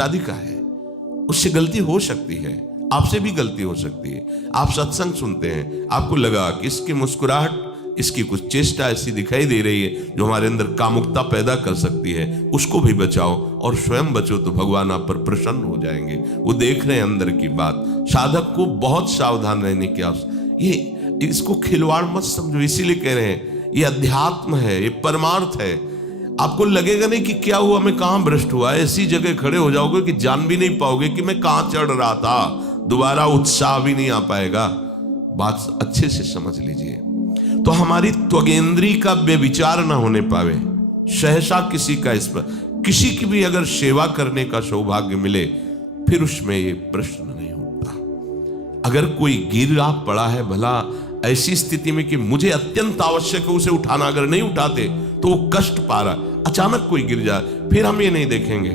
शादी का है, उससे गलती हो सकती है, आपसे भी गलती हो सकती है। आप सत्संग सुनते हैं, आपको लगा कि इसकी मुस्कुराहट, इसकी कुछ चेष्टा ऐसी दिखाई दे रही है जो हमारे अंदर कामुकता पैदा कर सकती है, उसको भी बचाओ और स्वयं बचो, तो भगवान आप पर प्रसन्न हो जाएंगे। वो देख रहे हैं अंदर की बात। साधक को बहुत सावधान रहने की आवश्यकता। ये इसको खिलवाड़ मत समझो, इसीलिए कह रहे हैं ये अध्यात्म है, ये परमार्थ है। आपको लगेगा नहीं कि क्या हुआ, मैं कहां भ्रष्ट हुआ, ऐसी जगह खड़े हो जाओगे कि जान भी नहीं पाओगे कि मैं कहां चढ़ रहा था, दोबारा उत्साह भी नहीं आ पाएगा। बात अच्छे से समझ लीजिए। तो हमारी त्वगेंद्री का बेविचार ना होने पावे, सहसा किसी का इस पर, किसी की भी अगर सेवा करने का सौभाग्य मिले, फिर उसमें ये प्रश्न नहीं होता। अगर कोई गिरा पड़ा है भला ऐसी स्थिति में कि मुझे अत्यंत आवश्यक है उसे उठाना, अगर नहीं उठाते तो वो कष्ट पा रहा, अचानक कोई गिर जाए, फिर हम ये नहीं देखेंगे,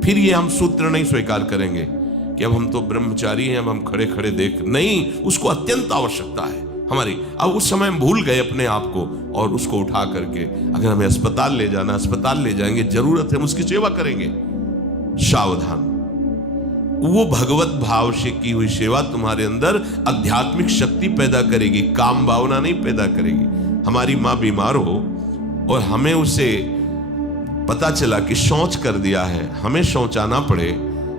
फिर ये हम सूत्र नहीं स्वीकार करेंगे कि अब हम तो ब्रह्मचारी हैं, अब हम खड़े खड़े देख नहीं, उसको अत्यंत आवश्यकता है हमारी। अब उस समय हम भूल गए अपने आप को और उसको उठा करके अगर हमें अस्पताल ले जाना, अस्पताल ले जाएंगे, जरूरत है हम उसकी सेवा करेंगे। सावधान, वो भगवत भाव से की हुई सेवा तुम्हारे अंदर आध्यात्मिक शक्ति पैदा करेगी, काम भावना नहीं पैदा करेगी। हमारी माँ बीमार हो और हमें उसे पता चला कि शौच कर दिया है, हमें शौचाना पड़े,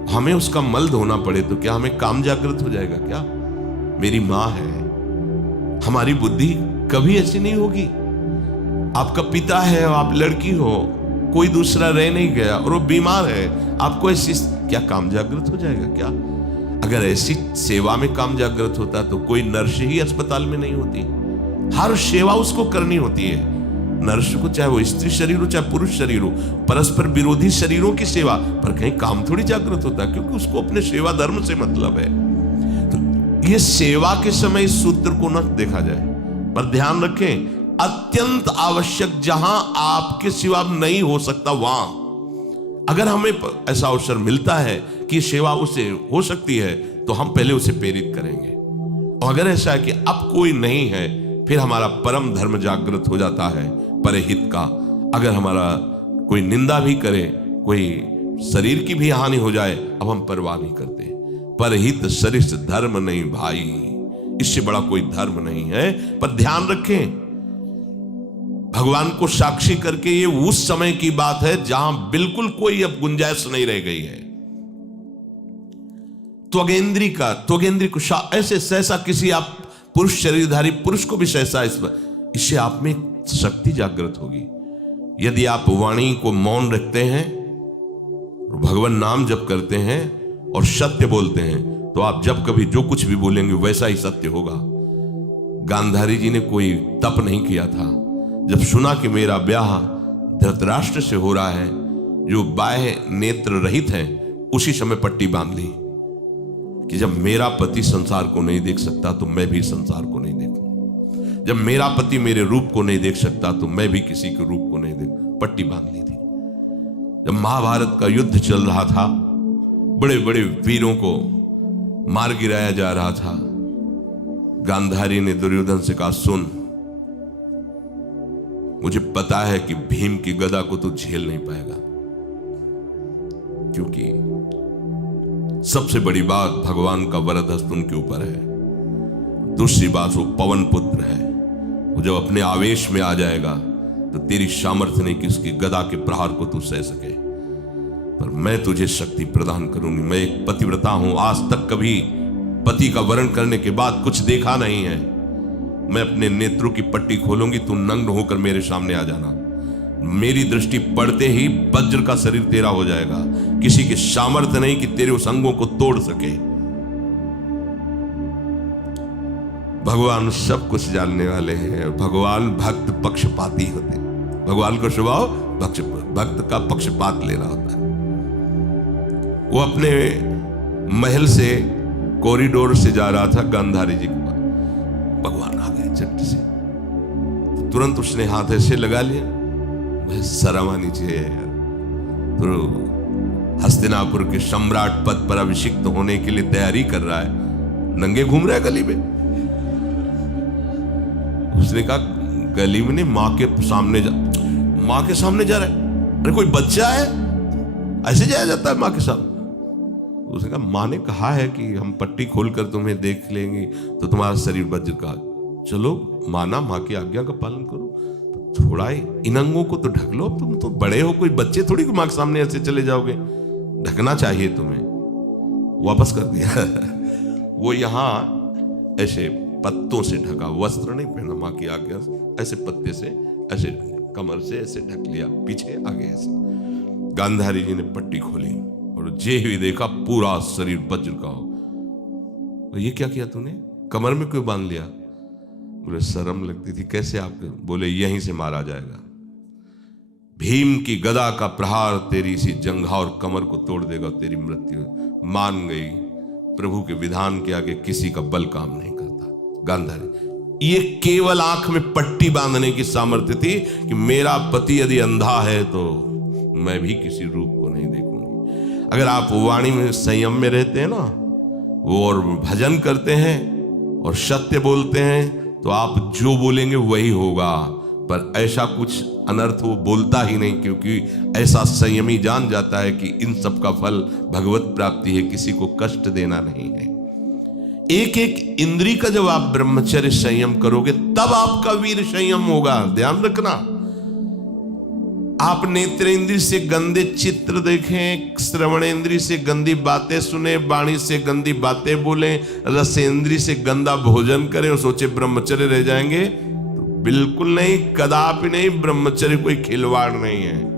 हमें उसका मल धोना पड़े, तो क्या हमें काम जागृत हो जाएगा? क्या मेरी माँ है, हमारी बुद्धि कभी ऐसी नहीं होगी। आपका पिता है, आप लड़की हो, कोई दूसरा रह नहीं गया और वो बीमार है, आपको ऐसी क्या काम जागृत हो जाएगा? क्या अगर ऐसी सेवा में काम जागृत होता तो कोई नर्स ही अस्पताल में नहीं होती। हर सेवा उसको करनी होती है, नर्स को, चाहे वो स्त्री शरीर हो चाहे पुरुष शरीर हो, परस्पर विरोधी शरीरों की सेवा, पर कहीं काम थोड़ी जागृत होता, क्योंकि उसको अपने सेवा धर्म से मतलब है। तो ये सेवा के समय इस सूत्र को न देखा जाए, पर ध्यान रखें, अत्यंत आवश्यक जहां आपके सिवा नहीं हो सकता, वहां अगर हमें ऐसा अवसर मिलता है कि सेवा उसे हो सकती है, तो हम पहले उसे प्रेरित करेंगे। और अगर ऐसा है कि अब कोई नहीं है, फिर हमारा परम धर्म जागृत हो जाता है परहित का। अगर हमारा कोई निंदा भी करे, कोई शरीर की भी हानि हो जाए, अब हम परवाह नहीं करते। परहित सरिस धर्म नहीं भाई, इससे बड़ा कोई धर्म नहीं है। पर ध्यान रखें, भगवान को साक्षी करके ये उस समय की बात है जहां बिल्कुल कोई अब गुंजाइश नहीं रह गई है। त्वगेंद्री को ऐसे सहसा किसी आप पुरुष शरीरधारी पुरुष को भी सहसा, इससे आप में शक्ति जागृत होगी। यदि आप वाणी को मौन रखते हैं, भगवान नाम जप करते हैं और सत्य बोलते हैं, तो आप जब कभी जो कुछ भी बोलेंगे वैसा ही सत्य होगा। गांधारी जी ने कोई तप नहीं किया था, जब सुना कि मेरा ब्याह धृतराष्ट्र से हो रहा है जो बाह्य नेत्र रहित है, उसी समय पट्टी बांध ली कि जब मेरा पति संसार को नहीं देख सकता तो मैं भी संसार को नहीं देखूं, जब मेरा पति मेरे रूप को नहीं देख सकता तो मैं भी किसी के रूप को नहीं देख, पट्टी बांध ली थी। जब महाभारत का युद्ध चल रहा था, बड़े बड़े वीरों को मार गिराया जा रहा था, गांधारी ने दुर्योधन से कहा, सुन, मुझे पता है कि भीम की गदा को तू झेल नहीं पाएगा, क्योंकि सबसे बड़ी बात भगवान का वरद हस्त उनके ऊपर है। दूसरी बात, वो पवन पुत्र है, वो जब अपने आवेश में आ जाएगा तो तेरी सामर्थ्य नहीं कि उसकी गदा के प्रहार को तू सह सके, पर मैं तुझे शक्ति प्रदान करूंगी। मैं एक पतिव्रता हूं, आज तक कभी पति का वरण करने के बाद कुछ देखा नहीं है। मैं अपने नेत्रों की पट्टी खोलूंगी, तू नग्न होकर मेरे सामने आ जाना। मेरी दृष्टि पड़ते ही वज्र का शरीर तेरा हो जाएगा, किसी के सामर्थ्य नहीं कि तेरे उस अंगों को तोड़ सके। भगवान सब कुछ जानने वाले हैं, भगवान भक्त पक्षपाती होते हैं। भगवान का स्वभाव भक्त का पक्षपात लेना होता है। वो अपने महल से कॉरिडोर से जा रहा था गांधारी जी के पास, भगवान आ गए झट से, तुरंत उसने हाथ ऐसे लगा लिया, शर्म आनी चाहिए यार, तो हस्तिनापुर के सम्राट पद पर अभिषिक्त होने के लिए तैयारी कर रहा है, नंगे घूम रहा है गली में। उसने कहा, गली में नहीं, माँ के सामने जा रहा है। अरे कोई बच्चा है, ऐसे जाया जाता है माँ के साथ? उसने कहा माँ ने कहा है कि हम पट्टी खोलकर तुम्हें देख लेंगे तो तुम्हारा शरीर वज्र का। चलो माना, माँ की आज्ञा का पालन करो, तो थोड़ा इन अंगों को तो ढक लो। तुम तो बड़े हो, कोई बच्चे थोड़ी माँ के सामने ऐसे चले जाओगे, ढकना चाहिए तुम्हें। वापस कर दिया। वो यहाँ ऐसे पत्तों से ढका, वस्त्र नहीं पहना, माँ की आज्ञा से ऐसे पत्ते से ऐसे कमर से ऐसे ढक लिया, पीछे आगे ऐसे। गांधारी जी ने पट्टी खोली और जे ही देखा पूरा शरीर वज्र का हो। तो ये क्या किया तूने, कमर में क्यों बांध लिया? बोले शर्म लगती थी। कैसे आपके? बोले यहीं से मारा जाएगा। भीम की गदा का प्रहार तेरी सी जंघा और कमर को तोड़ देगा, तेरी मृत्यु। मान गई, प्रभु के विधान के आगे किसी का बल काम नहीं करता। गांधारी, ये केवल आंख में पट्टी बांधने की सामर्थ्य थी कि मेरा पति यदि अंधा है तो मैं भी किसी रूप को नहीं देखूंगी। अगर आप वाणी में संयम में रहते हैं ना, वो और भजन करते हैं और सत्य बोलते हैं, तो आप जो बोलेंगे वही होगा। पर ऐसा कुछ अनर्थ वो बोलता ही नहीं, क्योंकि ऐसा संयमी जान जाता है कि इन सब का फल भगवत प्राप्ति है, किसी को कष्ट देना नहीं है। एक एक इंद्री का जब आप ब्रह्मचर्य संयम करोगे तब आपका वीर संयम होगा। ध्यान रखना, आप नेत्रेंद्री से गंदे चित्र देखें, श्रवणेंद्री से गंदी बातें सुने, वाणी से गंदी बातें बोलें, रसेंद्री से गंदा भोजन करें और सोचे ब्रह्मचर्य रह जाएंगे, तो बिल्कुल नहीं, कदापि नहीं। ब्रह्मचर्य कोई खिलवाड़ नहीं है।